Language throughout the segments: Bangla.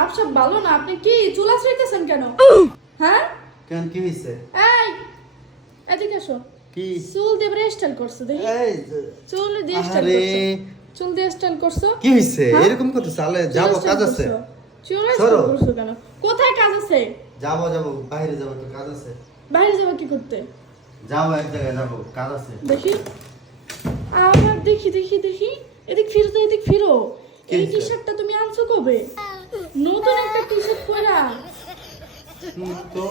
ভাবসাব ভালো না আপনি কি চুলা ছিঁড়তেছেন কেন? হ্যাঁ? কেন কি হয়েছে এই এদিকে আসো। কি? চুল দিয়ে ব্রে স্টাইল করছ দেখি। এই চুল দিয়ে স্টাইল করছ। চুল দিয়ে স্টাইল করছ? কি হয়েছে হ্যাঁ? এরকম কত চালে যাব কাজ আছে। চুল স্টাইল করছ কেন? কোথায় কাজ আছে? যাব যাব বাইরে যাব একটু কাজ আছে। বাইরে যাব কি করতে? যাব এক জায়গায় যাব কাজ আছে। দেখি। আবার দেখি দেখি দেখি। এদিক ফিরো তো এদিক ফিরো। এই? টি শার্টটা তুমি আনছো কবে? নতুন একটা টি শার্ট পরা। তো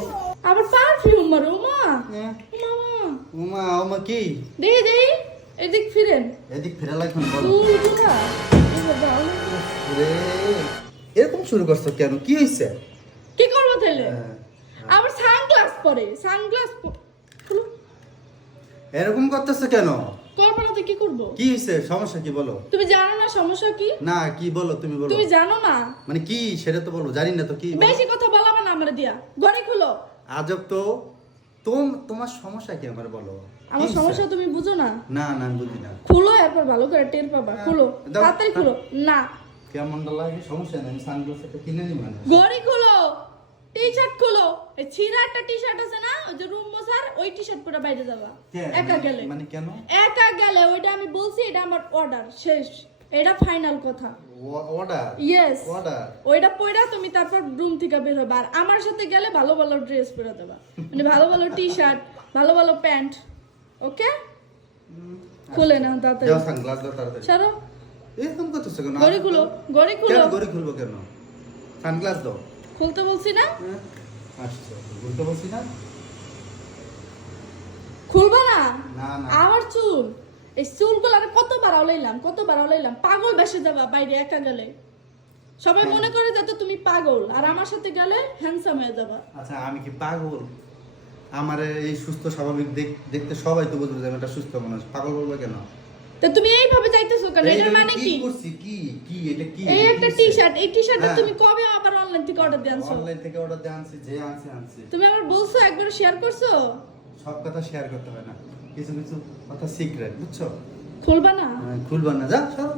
আবার পারফিউম মারো মা হ্যাঁ। মামা উমা। উমা কি? দেখি দেখি এদিক ফিরেন। এদিক ফেরা লাগবে বলো। রে। এরকম শুরু করছ কেন? কি হয়েছে কি করব তাহলে হ্যাঁ। আবার সানগ্লাস পরে। সানগ্লাস এরকম করতেছো কেন? না কি করব? কি হয়েছে সমস্যা কি বলো? তুমি জানো না সমস্যা কি? না কি বলো তুমি বলো। তুমি জানো না? মানে কি? সেটা তো বলো জানি না তো কি বেশি কথা বলাবে না আমার দিয়া। ঘরে খুলো। আজব তো। তোম তোমার সমস্যা কি আমার বলো? আমার সমস্যা তুমি বুঝো না? না না বুঝি না। খুলো এরপর ভালো করে টের পাবা। খুলো তাড়াতাড়ি খুলো। না। কেমন লাগে? সমস্যা নেই আমি সানগ্লাস একটা কিনে নিই মানে। ঘরে খুলো। এই ছিঁড়া একটা টি শার্ট আছে না? ওই যে রুম ওই টি শার্ট পরে বাইরে যাবা। একা গেলে। মানে কেন? একা গেলে ওইটা আমি বলছি এটা আমার অর্ডার শেষ। এটা ফাইনাল কথা। অর্ডার ইয়েস অর্ডার ওইটা পইরা তুমি তারপর রুম থেকে বের হবে আর আমার সাথে গেলে ভালো ভালো ড্রেস পরে দেবা। মানে ভালো ভালো টি শার্ট ভালো ভালো প্যান্ট ওকে? খুলে না তাড়াতাড়ি। সানগ্লাস দাও তাড়াতাড়ি। ছাড়ো। এরকম করতেছো কেন? গড়ি খুলো গড়ি খুলো। গড়ি খুলবো কেন? সানগ্লাস দাও। খুলতে বলছি না? আচ্ছা বলতে বলছি না? খুলবা না? আমার চুল। এই চুলগুলো কত লাইলাম কত লাইলাম পাগল বেসে যাবা বাইরে একা গেলে। সবাই হ্যাঁ। মনে করে যাতে তুমি পাগল আর আমার সাথে গেলে হ্যান্ডসাম হয়ে যাবা। আচ্ছা আমি কি পাগল? আমার এই সুস্থ স্বাভাবিক দেখ- দেখতে সবাই তো বুঝবে যে আমি একটা সুস্থ মানুষ। পাগল বলবে কেন? তা তুমি এইভাবে যাইতেছো কেন? এটার মানে কি করছি? কি কি এটা কি? এই একটা টি শার্ট এই টি শার্টটা হ্যাঁ। তুমি কবে আবার অনলাইন থেকে অর্ডার দিয়ে আনছো? অনলাইন থেকে অর্ডার দিয়ে আনছি যে আনছি আনছি। তুমি আবার বলছো একবার শেয়ার করছ? সব কথা শেয়ার করতে হয় না। কিছু কিছু কথা সিক্রেট বুঝছ? খুলবা না? হ্যাঁ, খুলবা না। যা সরো।